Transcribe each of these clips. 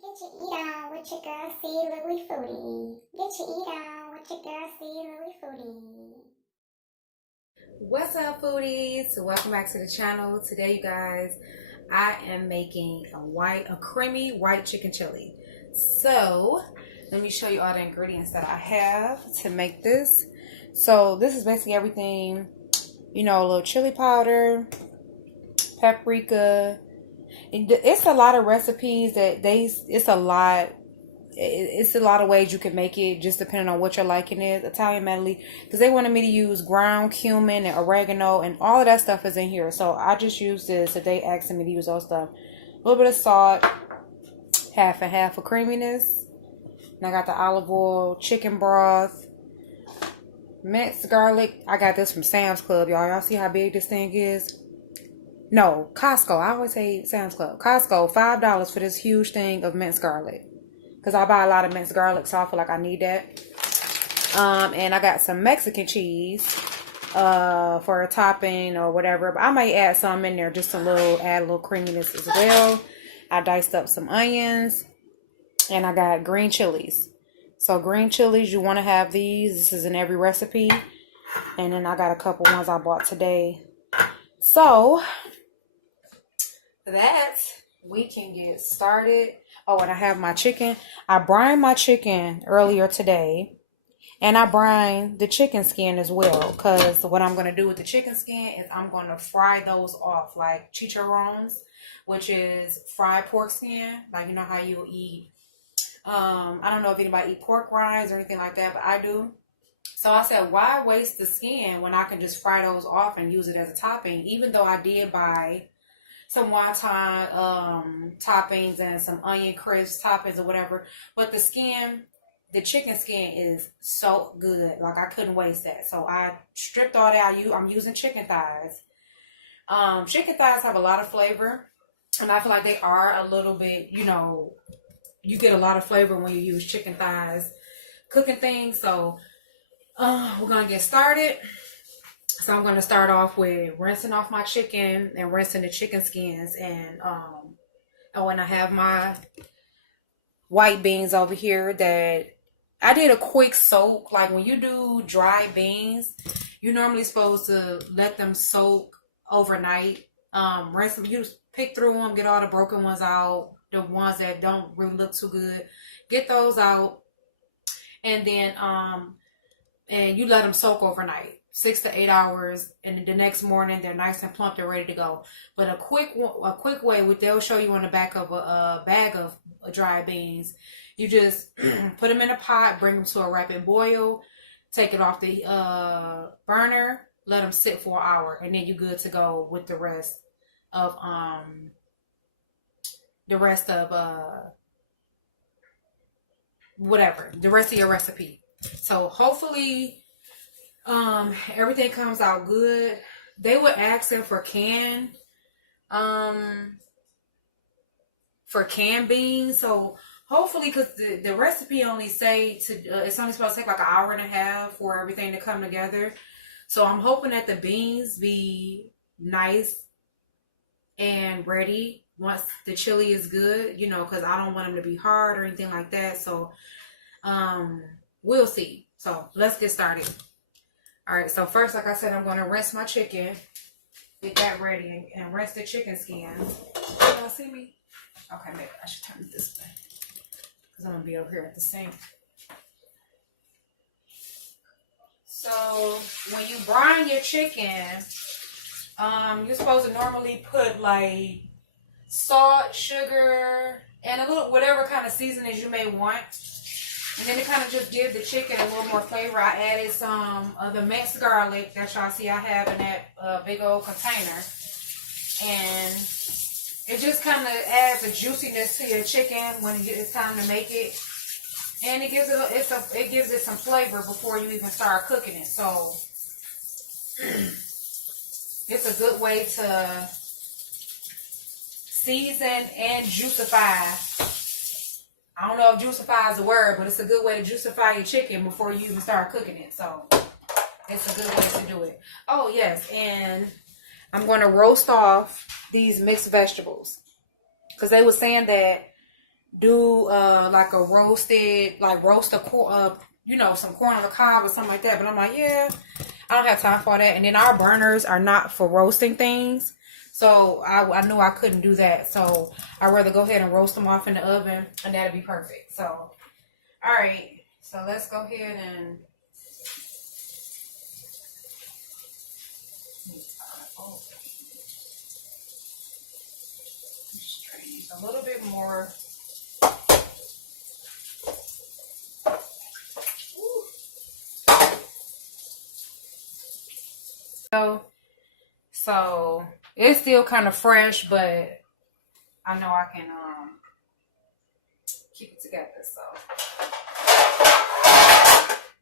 Get your eat on with your girl C. Louie Foodie. Get your eat on with your girl C. Louie Foodie. What's up, foodies? Welcome back to the channel. Today, you guys, I am making a creamy white chicken chili. So let me show you all the ingredients that I have to make this. So this is basically everything, you know, a little chili powder, paprika. It's a lot of recipes it's a lot. It's a lot of ways you can make it, just depending on what your liking is. Italian medley, because they wanted me to use ground cumin and oregano, and all of that stuff is in here. So I just used this. So they asked me to use those stuff. A little bit of salt, half and half for creaminess. And I got the olive oil, chicken broth, minced garlic. I got this from Sam's Club, y'all. Y'all see how big this thing is? No, Costco. I always say Sam's Club. Costco, $5 for this huge thing of minced garlic. Because I buy a lot of minced garlic, so I feel like I need that. And I got some Mexican cheese for a topping or whatever. But I might add some in there just add a little creaminess as well. I diced up some onions. And I got green chilies. So green chilies, you want to have these. This is in every recipe. And then I got a couple ones I bought today. So that we can get started. Oh, and I have my chicken. I brined my chicken earlier today. And I brined the chicken skin as well. Because what I'm going to do with the chicken skin is I'm going to fry those off like chicharrones, which is fried pork skin. Like, you know how you eat. I don't know if anybody eat pork rinds or anything like that, but I do. So I said, why waste the skin when I can just fry those off and use it as a topping? Even though I did buy some wonton toppings and some onion crisp toppings or whatever. But the chicken skin is so good. Like, I couldn't waste that. So I stripped all that. I'm using chicken thighs. Chicken thighs have a lot of flavor. And I feel like they are a little bit, you know, you get a lot of flavor when you use chicken thighs cooking things. So we're going to get started. So I'm going to start off with rinsing off my chicken and rinsing the chicken skins. And I have my white beans over here that I did a quick soak. Like, when you do dry beans, you're normally supposed to let them soak overnight. Rinse them. You just pick through them, get all the broken ones out, the ones that don't really look too good. Get those out. And then and you let them soak overnight. 6 to 8 hours, and the next morning they're nice and plump, they're ready to go. But a quick way, what they'll show you on the back of a bag of dry beans, you just put them in a pot, bring them to a rapid boil, take it off the burner, let them sit for an hour, and then you're good to go with the rest of the rest of your recipe. So hopefully everything comes out good. They were asking for canned beans, so hopefully, because the recipe only it's only supposed to take like an hour and a half for everything to come together. So I'm hoping that the beans be nice and ready once the chili is good, you know, because I don't want them to be hard or anything like that. So we'll see. So let's get started. All right, so first, like I said, I'm going to rinse my chicken, get that ready, and rinse the chicken skins. Y'all see me? Okay, maybe I should turn it this way, because I'm going to be over here at the sink. So when you brine your chicken, you're supposed to normally put like salt, sugar, and a little whatever kind of seasonings you may want. And then to kind of just give the chicken a little more flavor, I added some of the minced garlic that y'all see I have in that big old container. And it just kind of adds a juiciness to your chicken when it's time to make it. And it gives it some flavor before you even start cooking it. So it's a good way to season and juicify. I don't know if juicify is a word, but it's a good way to juicify your chicken before you even start cooking it. So it's a good way to do it. Oh, yes. And I'm going to roast off these mixed vegetables, because they were saying that do like a roasted, like roast a corn, you know, some corn on the cob or something like that. But I'm like, yeah, I don't have time for that. And then our burners are not for roasting things. So I knew I couldn't do that. So I'd rather go ahead and roast them off in the oven, and that'd be perfect. So, all right. So let's go ahead and a little bit more. So it's still kind of fresh, but I know I can keep it together. So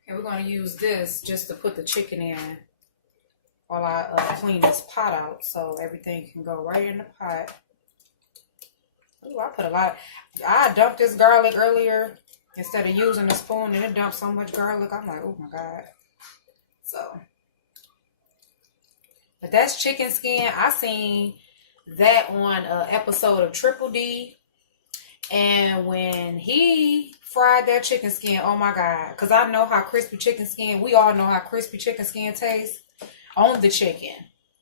okay, we're gonna use this just to put the chicken in while I clean this pot out, so everything can go right in the pot. Ooh, I put a lot. I dumped this garlic earlier instead of using a spoon, and it dumped so much garlic. I'm like, oh my god. So, but that's chicken skin. I seen that on an episode of Triple D, and when he fried that chicken skin, oh my god, because I know how crispy chicken skin. We all know how crispy chicken skin tastes on the chicken,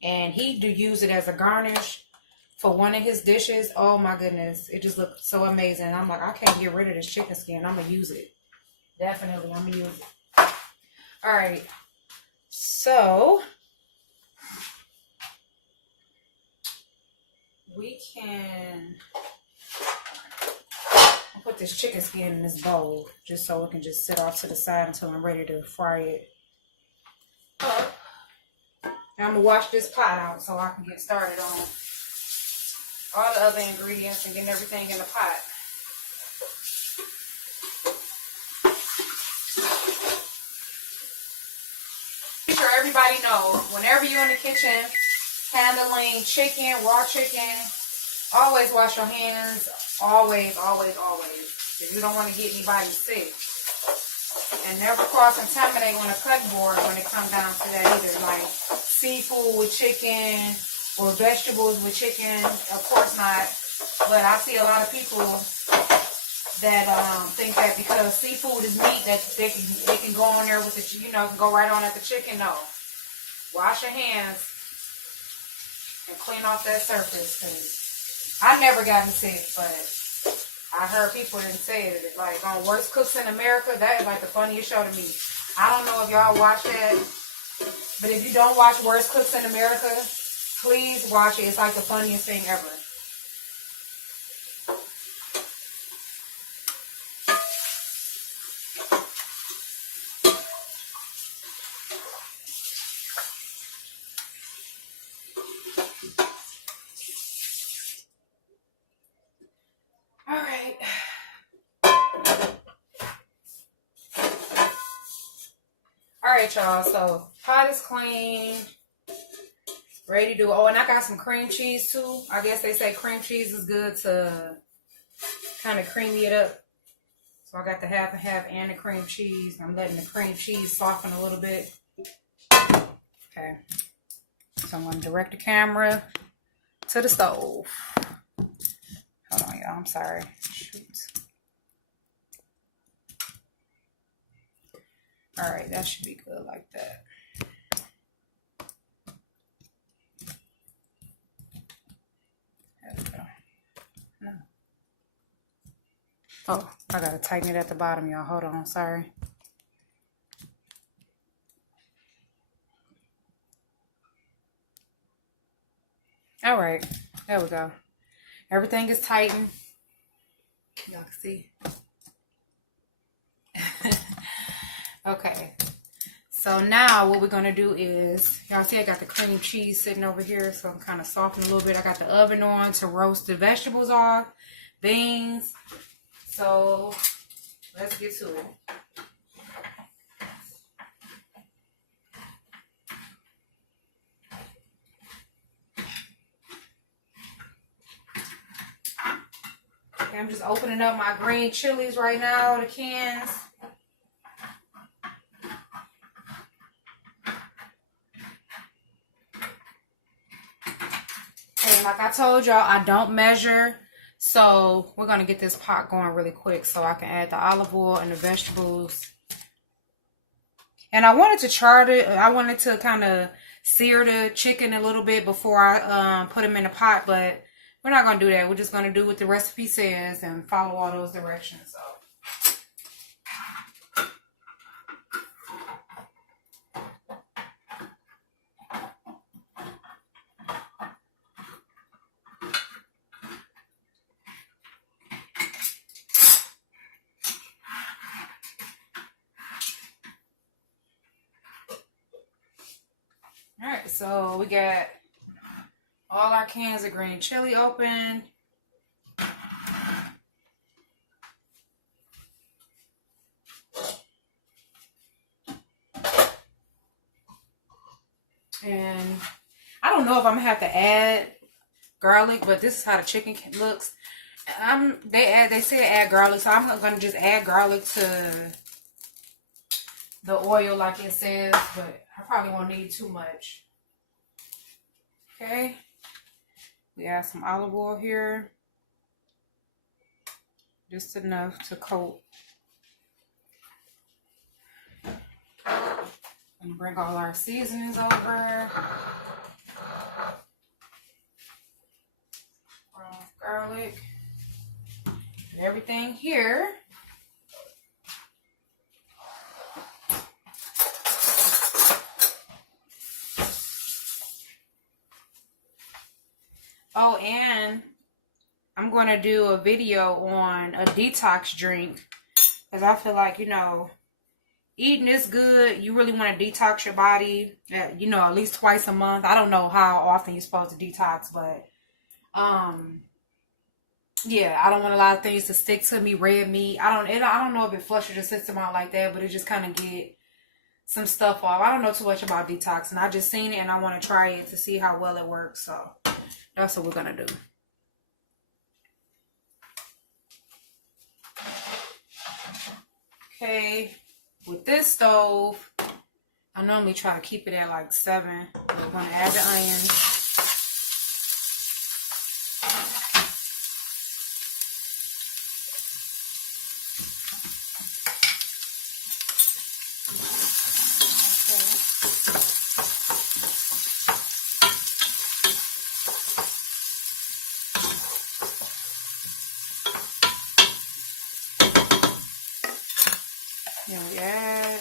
and he do use it as a garnish for one of his dishes. Oh my goodness, it just looked so amazing. I'm like, I can't get rid of this chicken skin. I'm gonna use it. Definitely, I'm gonna use it. All right, so we can put this chicken skin in this bowl just so it can just sit off to the side until I'm ready to fry it up. And I'm gonna wash this pot out so I can get started on all the other ingredients and getting everything in the pot. Make sure everybody knows, whenever you're in the kitchen handling chicken, raw chicken, always wash your hands. Always, always, always. If you don't want to get anybody sick. And never cross-contaminate on a cutting board when it comes down to that either. Like seafood with chicken or vegetables with chicken. Of course not. But I see a lot of people that think that because seafood is meat that they can go on there with the, you know, can go right on at the chicken. No. Wash your hands and clean off that surface. Cause I never gotten sick, but I heard people didn't say it. Like on Worst Cooks in America, that is like the funniest show to me. I don't know if y'all watch that, but if you don't watch Worst Cooks in America, please watch it. It's like the funniest thing ever. Alright, y'all, so pot is clean, ready to do. Oh, and I got some cream cheese too. I guess they say cream cheese is good to kind of creamy it up. So I got the half and half and the cream cheese. I'm letting the cream cheese soften a little bit. Okay, so I'm going to direct the camera to the stove. Hold on, y'all, I'm sorry. Shoot. All right, that should be good like that. There we go. No. Oh, I gotta tighten it at the bottom, y'all. Hold on, sorry. All right, there we go. Everything is tightened. Y'all can see. Okay, so now what we're gonna do is, y'all see I got the cream cheese sitting over here, so I'm kind of softening a little bit. I got the oven on to roast the vegetables off, beans. So let's get to it. Okay, I'm just opening up my green chilies right now, the cans. And like I told y'all, I don't measure So we're going to get this pot going really quick so I can add the olive oil and the vegetables. And I wanted to chart it. I wanted to kind of sear the chicken a little bit before I put them in the pot, but we're not going to do that. We're just going to do what the recipe says and follow all those directions. So. All right, so we got all our cans of green chili open. And I don't know if I'm gonna have to add garlic, but this is how the chicken looks. They say add garlic, so I'm gonna just add garlic to the oil like it says, but I probably won't need too much. Okay, we add some olive oil here, just enough to coat. And bring all our seasonings over. Garlic. And everything here. Oh, and I'm going to do a video on a detox drink because I feel like, eating this good, you really want to detox your body, at least twice a month. I don't know how often you're supposed to detox, but yeah, I don't want a lot of things to stick to me. Red meat, I don't know if it flushes the system out like that, but it just kind of get some stuff off. I don't know too much about detoxing. I just seen it and I want to try it to see how well it works. So that's what we're gonna do. Okay, with this stove, I normally try to keep it at like 7. We're gonna add the onions. Then we add,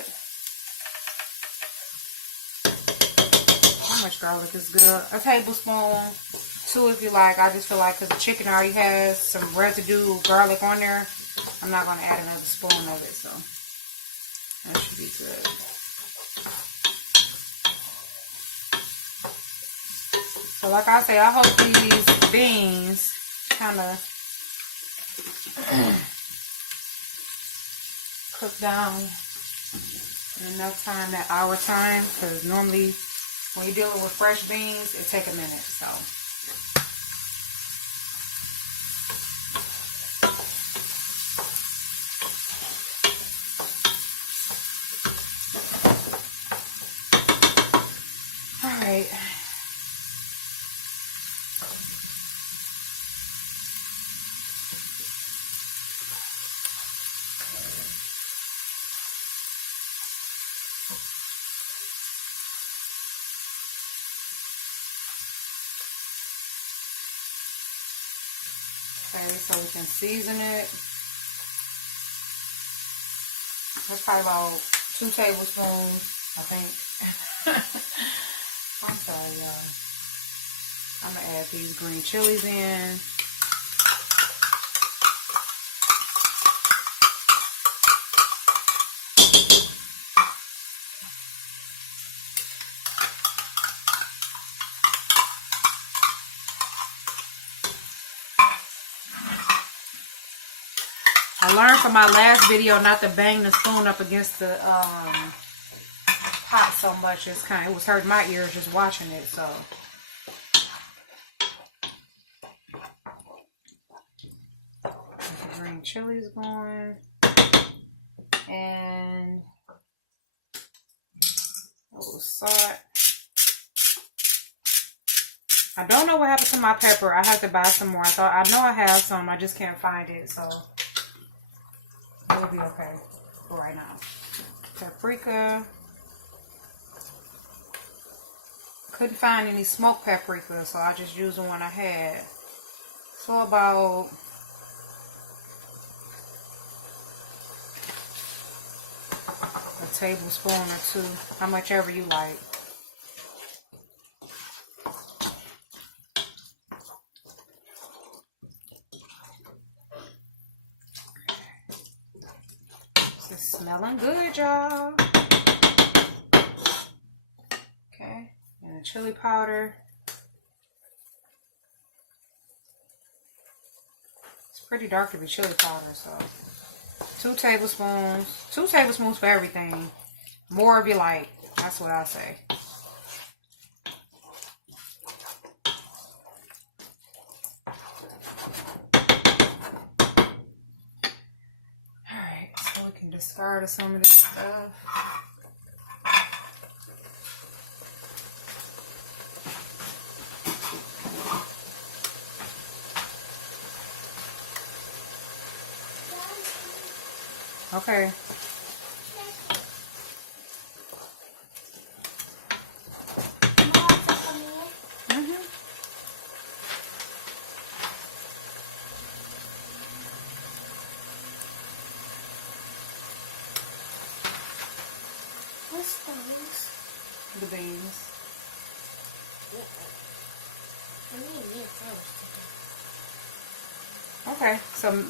how much garlic is good? A tablespoon, 2 if you like. I just feel like because the chicken already has some residue garlic on there, I'm not going to add another spoon of it, so that should be good. So like I said, I hope these beans kind of cook down in enough time, that hour time, because normally when you're dealing with fresh beans, it takes a minute. So all right. Okay, so we can season it. That's probably about 2 tablespoons, I think. I'm sorry, y'all. I'm going to add these green chilies in. I learned from my last video not to bang the spoon up against the pot so much. It was hurting my ears just watching it. So the green chilies going, and a little salt. I don't know what happened to my pepper. I have to buy some more. I know I have some. I just can't find it. So it'll be okay for right now. Paprika. Couldn't find any smoked paprika, so I just used the one I had. So about a tablespoon or two, how much ever you like. This is smelling good, y'all. Okay, and the chili powder. It's pretty dark to be chili powder, so 2 tablespoons. 2 tablespoons for everything. More if you like. That's what I say. Alright, so we can discard of some of this stuff. Okay. What's those? The beans. I need those. Okay, so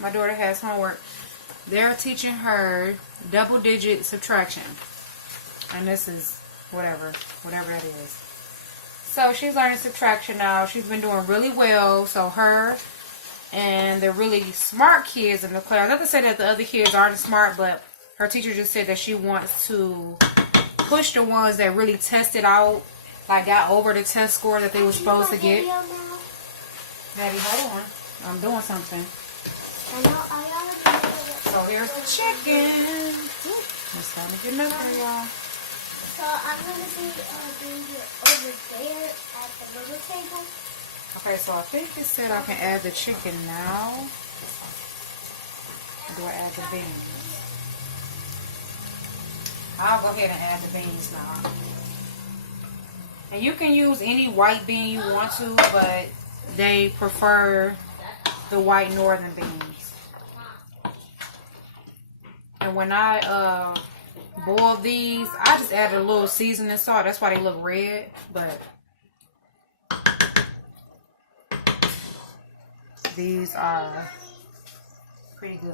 my daughter has homework. They're teaching her double-digit subtraction. And this is whatever that is. So she's learning subtraction now. She's been doing really well. So her and the really smart kids in the class, not to say that the other kids aren't smart, but her teacher just said that she wants to push the ones that really tested out, like got over the test score that they were supposed to get. Daddy, hold on. I'm doing something. So here's the chicken. It's time to get enough for y'all. So I'm going to be doing it over there at the little table. Okay, so I think it said I can add the chicken now. Or do I add the beans? I'll go ahead and add the beans now. And you can use any white bean you want to, but they prefer the white northern beans. And when I boil these, I just add a little seasoning salt. That's why they look red, but these are pretty good.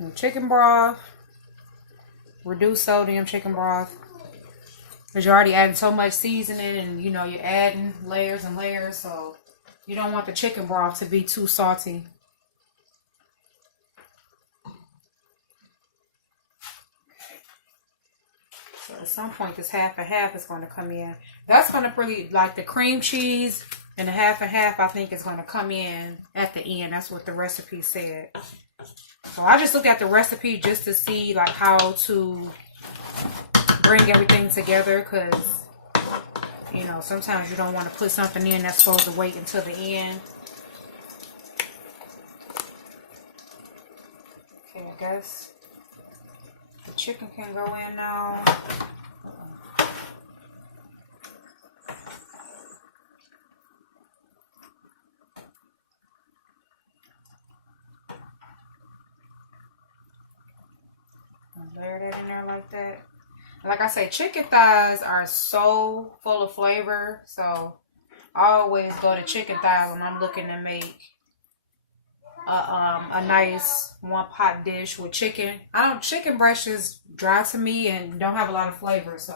And chicken broth, reduced sodium chicken broth. Because you're already adding so much seasoning and, you know, you're adding layers and layers. So you don't want the chicken broth to be too salty. So at some point, this half and half is going to come in. That's going to really, like the cream cheese and the half and half, I think is going to come in at the end. That's what the recipe said. So I just looked at the recipe just to see like how to bring everything together, because you know sometimes you don't want to put something in that's supposed to wait until the end. Okay, I guess the chicken can go in now. Layer that in there like that. Like I say, chicken thighs are so full of flavor. So I always go to chicken thighs when I'm looking to make a nice one pot dish with chicken. Chicken breast is dry to me and don't have a lot of flavor. So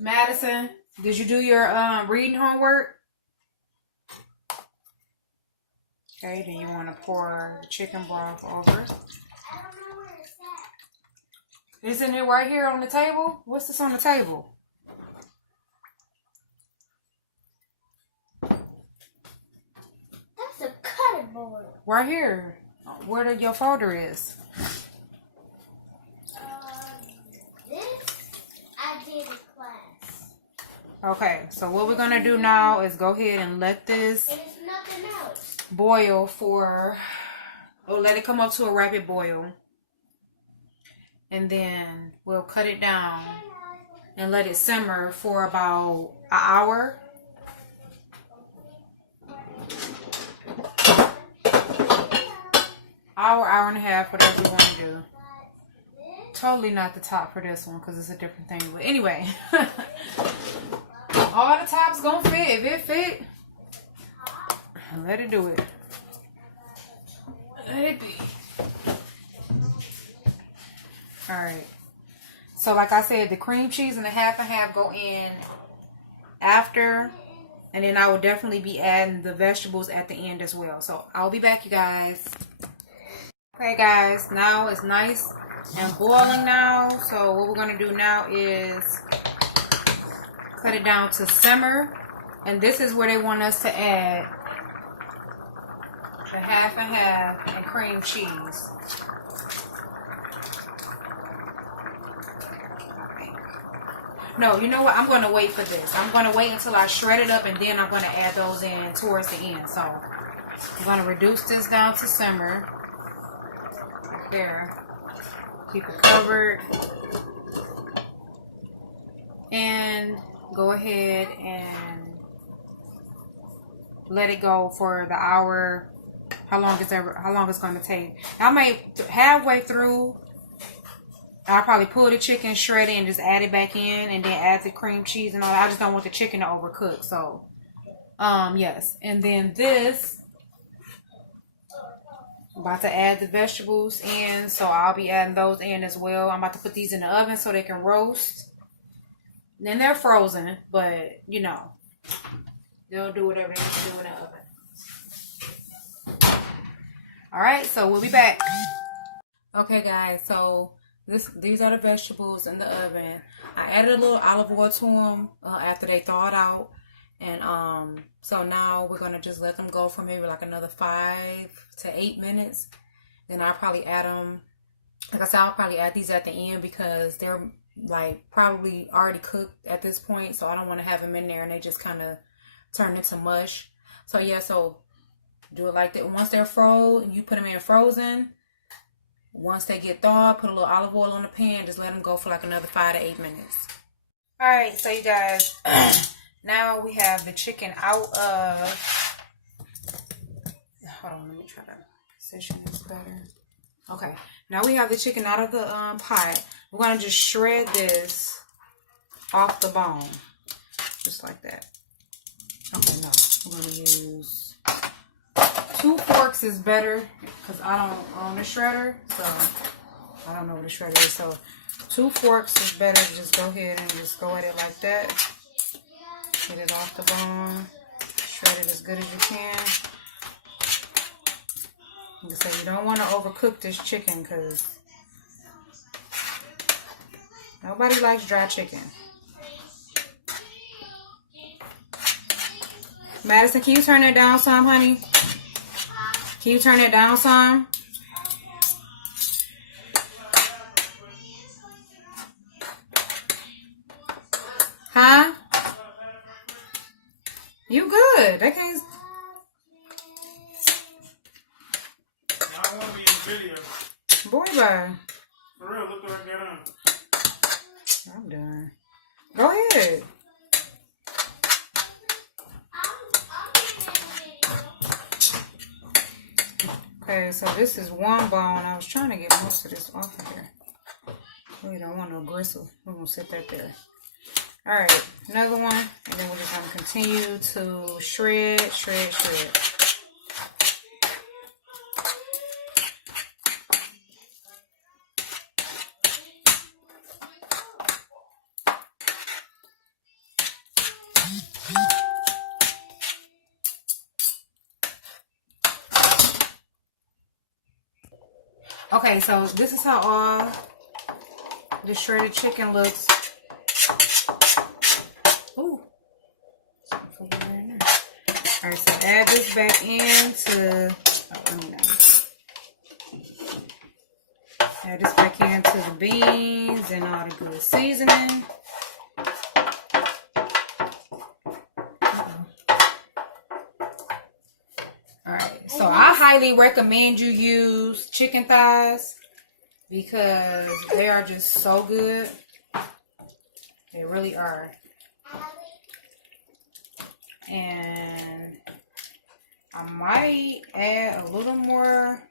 Madison, did you do your reading homework? Okay, then you want to pour the chicken broth over. Isn't it right here on the table? What's this on the table? That's a cutting board. Right here. Where your folder is. This I did in class. Okay, so what we're going to do now is go ahead and let this And it's nothing else. boil for, or let it come up to a rapid boil. And then we'll cut it down and let it simmer for about an hour. Hour and a half, whatever you want to do. Totally not the top for this one because it's a different thing. But anyway, all the tops gonna fit. If it fit, let it do it. Let it be. Alright. So like I said, the cream cheese and the half and half go in after. And then I will definitely be adding the vegetables at the end as well. So I'll be back, you guys. Okay, guys. Now it's nice and boiling now. So what we're going to do now is cut it down to simmer. And this is where they want us to add the half and half and cream cheese. No, you know what? I'm going to wait for this. I'm going to wait until I shred it up and then I'm going to add those in towards the end. So I'm going to reduce this down to simmer. Right there. Keep it covered. And go ahead and let it go for the hour. How long it's going to take. I may halfway through, I'll probably pull the chicken, shred it, and just add it back in, and then add the cream cheese and all that. I just don't want the chicken to overcook. So, yes. And then this, I'm about to add the vegetables in, so I'll be adding those in as well. I'm about to put these in the oven so they can roast. Then they're frozen, but, you know, they'll do whatever they need to do in the oven. All right, so we'll be back. Okay, guys, so these are the vegetables in the oven. I added a little olive oil to them after they thawed out. And so now we're going to just let them go for maybe like another 5 to 8 minutes. Then I'll probably add them. Like I said, I'll probably add these at the end because they're like probably already cooked at this point. So I don't want to have them in there and they just kind of turn into mush. So yeah, so do it like that. Once they're frozen, you put them in frozen. Once they get thawed, put a little olive oil on the pan. Just let them go for like another 5 to 8 minutes. All right, so you guys, now we have the chicken out of. Hold on, let me try to position this better. Okay, now we have the chicken out of the pot. We're gonna just shred this off the bone, just like that. Okay, no, we're gonna use. 2 forks is better because I don't own a shredder, so I don't know what a shredder is. So 2 forks is better. Just go ahead and just go at it like that. Get it off the bone. Shred it as good as you can. Like I said, you don't want to overcook this chicken because nobody likes dry chicken. Madison, can you turn that down some, honey? Can you turn it down some? Huh? You good. They can't. I want to be in the video. Boy, bye. For real, look what I got on. I'm done. Go ahead. Okay, so this is one bone. I was trying to get most of this off of here. We don't want no gristle. We're going to set that there. Alright, another one. And then we're just going to continue to shred, shred, shred. Okay, so this is how all the shredded chicken looks. Ooh. Alright, so add this back into, add this back into the beans and all the good seasoning. Alright, so I highly recommend you use chicken thighs because they are just so good. They really are. And I might add a little more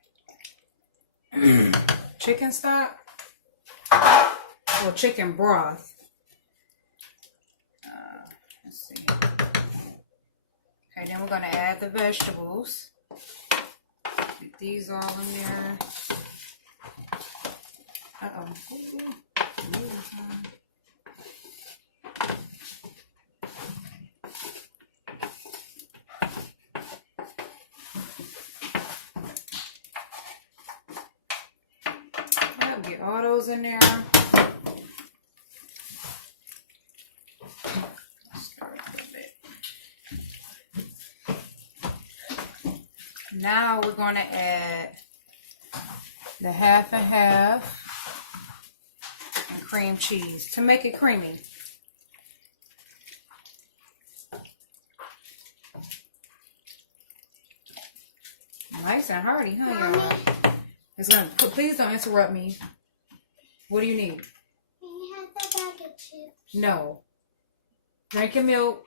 chicken stock or chicken broth. Let's see. Okay, then we're going to add the vegetables. Get these all in there. Get all those in there. Stir it a little bit. Now we're going to add the half and half and cream cheese to make it creamy. Nice and hearty, huh, y'all? It's gonna, please don't interrupt me. What do you need? You have the bag of chips. No. Drink your milk.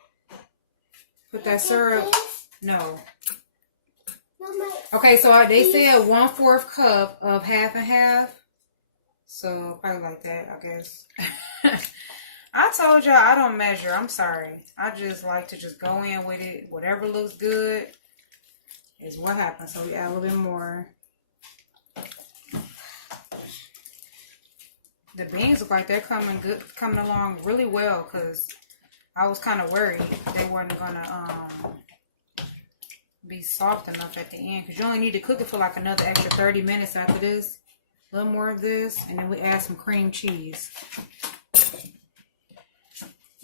Put that syrup. No. Okay, so they said 1/4 cup of half and half. So probably like that, I guess. I told y'all I don't measure. I'm sorry. I just like to just go in with it. Whatever looks good is what happens. So we add a little bit more. The beans look like they're coming along really well because I was kind of worried they weren't gonna be soft enough at the end because you only need to cook it for like another extra 30 minutes after this. A little more of this, and then we add some cream cheese.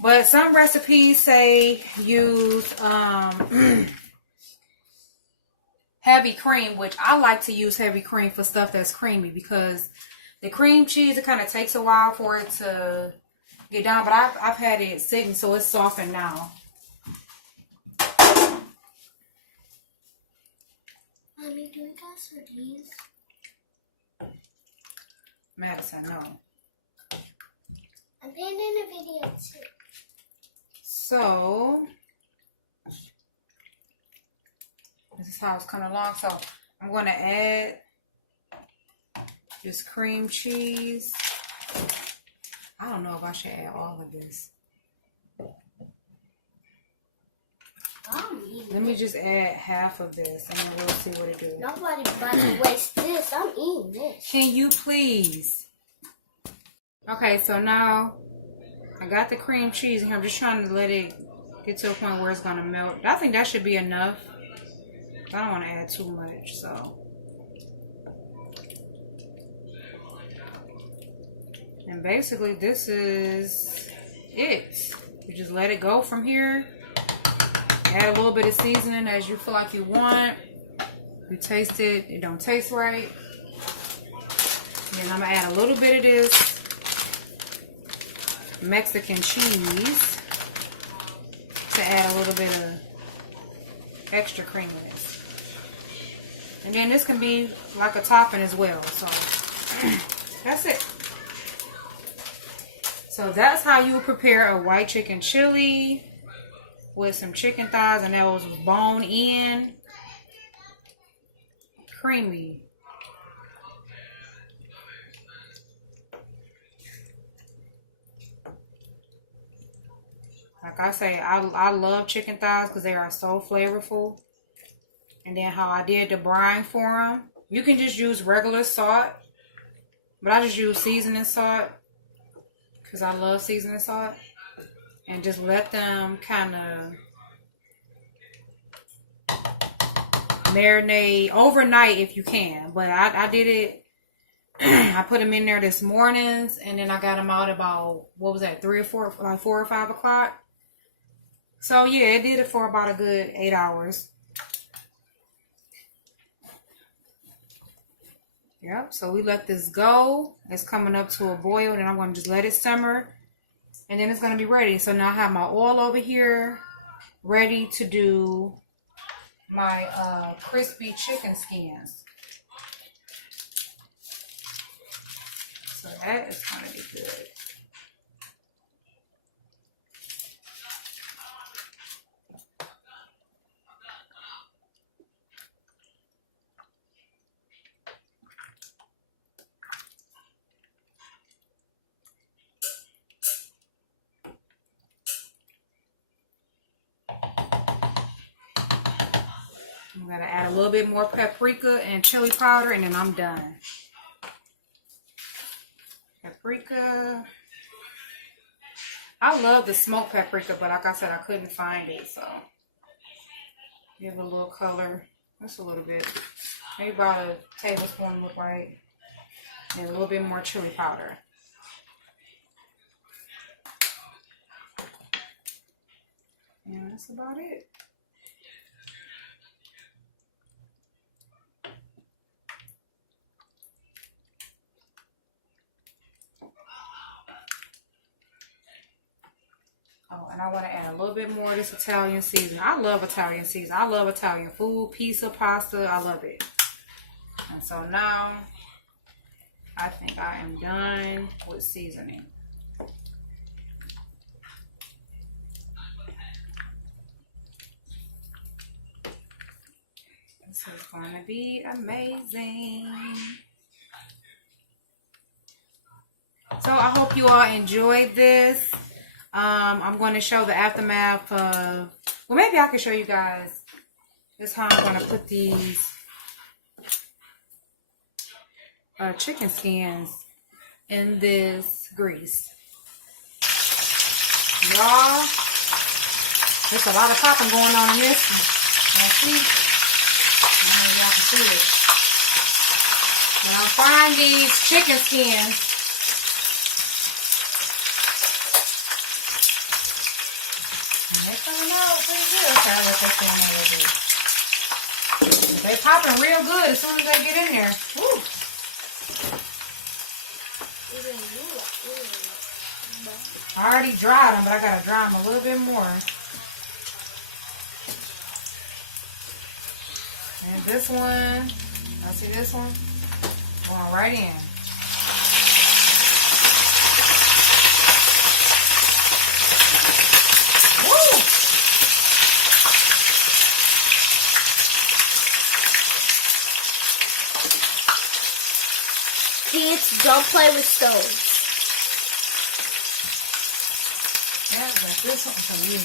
But some recipes say use heavy cream, which I like to use heavy cream for stuff that's creamy because the cream cheese, it kind of takes a while for it to get down, but I've had it sitting, so it's softened now. Mommy, do we got sardines? Madison, no. I'm putting in a video too. So, this is how it's coming along. So, I'm going to add this cream cheese. I don't know if I should add all of this. Let me just add half of this and then we'll see what it do. Nobody's about to waste this. I'm eating this. Can you please? Okay, so now I got the cream cheese in here. I'm just trying to let it get to a point where it's going to melt. I think that should be enough. I don't want to add too much, so. And basically this is it. You just let it go from here. Add a little bit of seasoning as you feel like you want. You taste it, it don't taste right. Then I'm gonna add a little bit of this Mexican cheese to add a little bit of extra creaminess. And then this can be like a topping as well. So that's it. So that's how you prepare a white chicken chili with some chicken thighs, and that was bone in, creamy. Like I say, I love chicken thighs because they are so flavorful. And then how I did the brine for them. You can just use regular salt, but I just use seasoning salt because I love seasoning salt. And just let them kind of marinate overnight if you can. But I did it I put them in there this mornings, and then I got them out about, what was that, 3 or 4, like 4 or 5 o'clock. So yeah, it did it for about a good 8 hours. Yep, so we let this go. It's coming up to a boil, and I'm going to just let it simmer, and then it's going to be ready. So now I have my oil over here ready to do my crispy chicken skins. So that is going to be good. I'm going to add a little bit more paprika and chili powder, and then I'm done. Paprika. I love the smoked paprika, but like I said, I couldn't find it, so give it a little color. Just a little bit. Maybe about a tablespoon look right. And a little bit more chili powder. And that's about it. Oh, and I want to add a little bit more of this Italian seasoning. I love Italian seasoning. I love Italian food, pizza, pasta. I love it. And so now, I think I am done with seasoning. This is going to be amazing. So I hope you all enjoyed this. I'm going to show the aftermath of, well, maybe I can show you guys. This is how I'm going to put these chicken skins in this grease. Y'all, there's a lot of popping going on in this one. See? Now y'all can see it. When I'm frying these chicken skins, they coming out pretty good. Okay, I'll let that stand a little bit. They popping real good as soon as they get in there. Woo. I already dried them, but I gotta dry them a little bit more. And this one, I see this one going right in. Woo! Kids, don't play with stoves. Yeah, I got this one for you.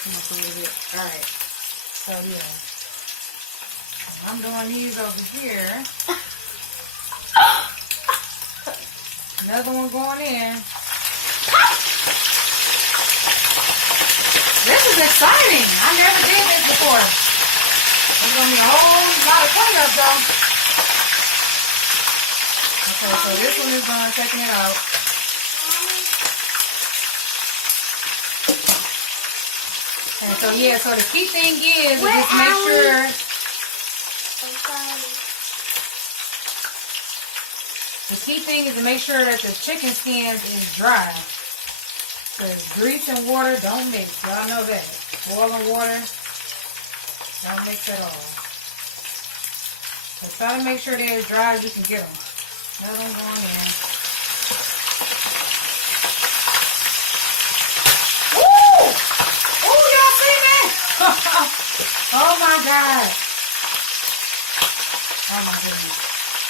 Come up a little bit. Alright. So yeah. I'm doing these over here. Another one going in. This is exciting. I never did this before. There's going to be a whole lot of cleanup though. Okay, so this one is done taking it out. And so yeah, so the key thing is to just make sure. The key thing is to make sure that the chicken skins is dry. Because grease and water don't mix. Y'all know that. Oil and water don't mix at all. So try to make sure they're as dry as you can get them. Another one going in. Woo! Ooh, y'all see that? Oh my God. Oh my goodness.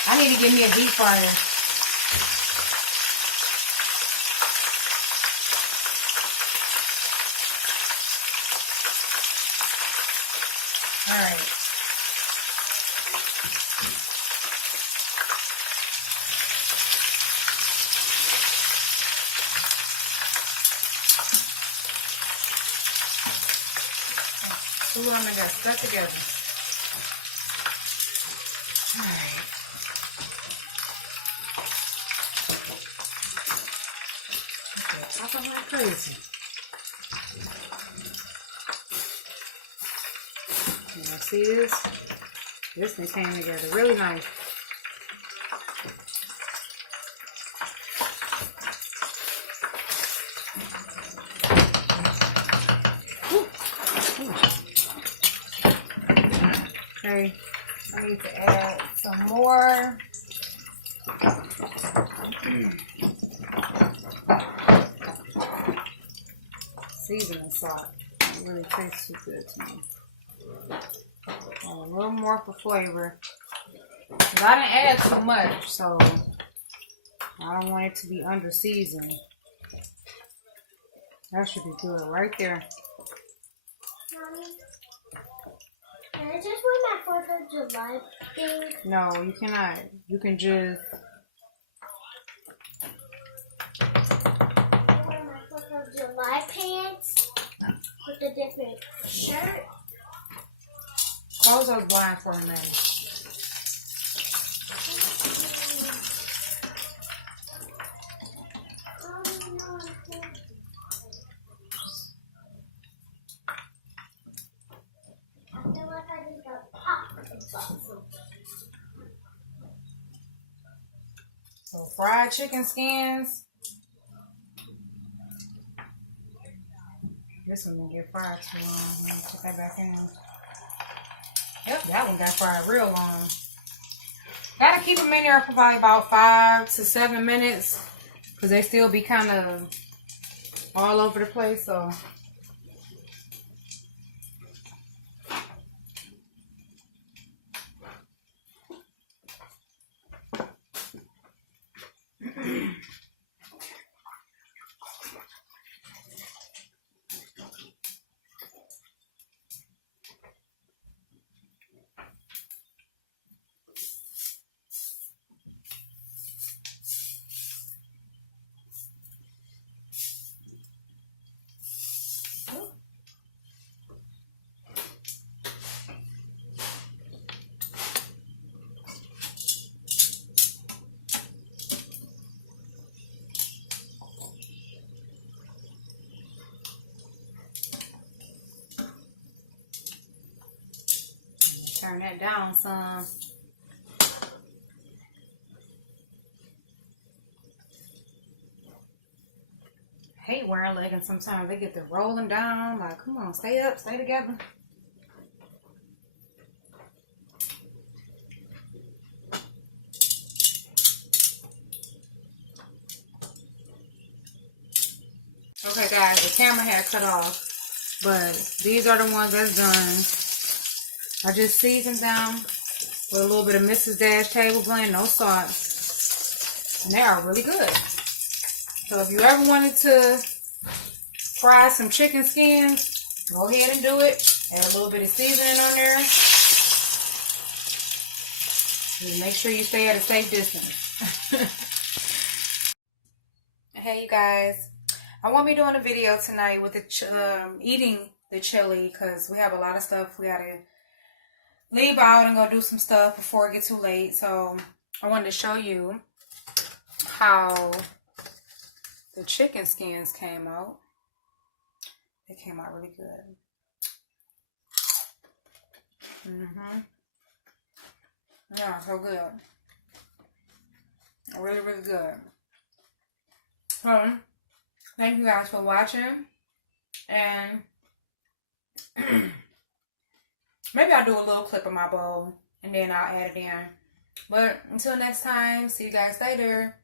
I need to get me a deep fryer. Alright. Two of them got stuck together. Alright. popping like crazy. Yeah, see this? This thing came together really nice. Okay, I need to add some more. Seasoning salt. It really tastes too good to me. A little more for flavor. 'Cause I didn't add too much, so I don't want it to be under seasoned. That should be good right there. Mommy, can I just wear my 4th of July thing? No, you cannot. You can just. I wear my 4th of July pants with a different shirt. Close those blinds for a minute. I feel like I just got popped. So fried chicken skins. This one didn't get fried too long. Let me put that back in. Yep, that one got fried real long. Gotta keep them in there for probably about 5 to 7 minutes, because they still be kind of all over the place. So turn that down some. Hate wearing leggings sometimes. They get to rolling down. Like, come on, stay up, stay together. Okay, guys, the camera had cut off, but these are the ones that's done. I just seasoned them with a little bit of Mrs. Dash table blend, no salt, and they are really good. So if you ever wanted to fry some chicken skins, go ahead and do it. Add a little bit of seasoning on there. Just make sure you stay at a safe distance. Hey, you guys. I won't be doing a video tonight with the eating the chili, because we have a lot of stuff we gotta leave out and go do some stuff before it gets too late. So I wanted to show you how the chicken skins came out. They came out really good. Yeah, so good. Really, really good. Thank you guys for watching, and maybe I'll do a little clip of my bowl and then I'll add it in. But until next time, see you guys later.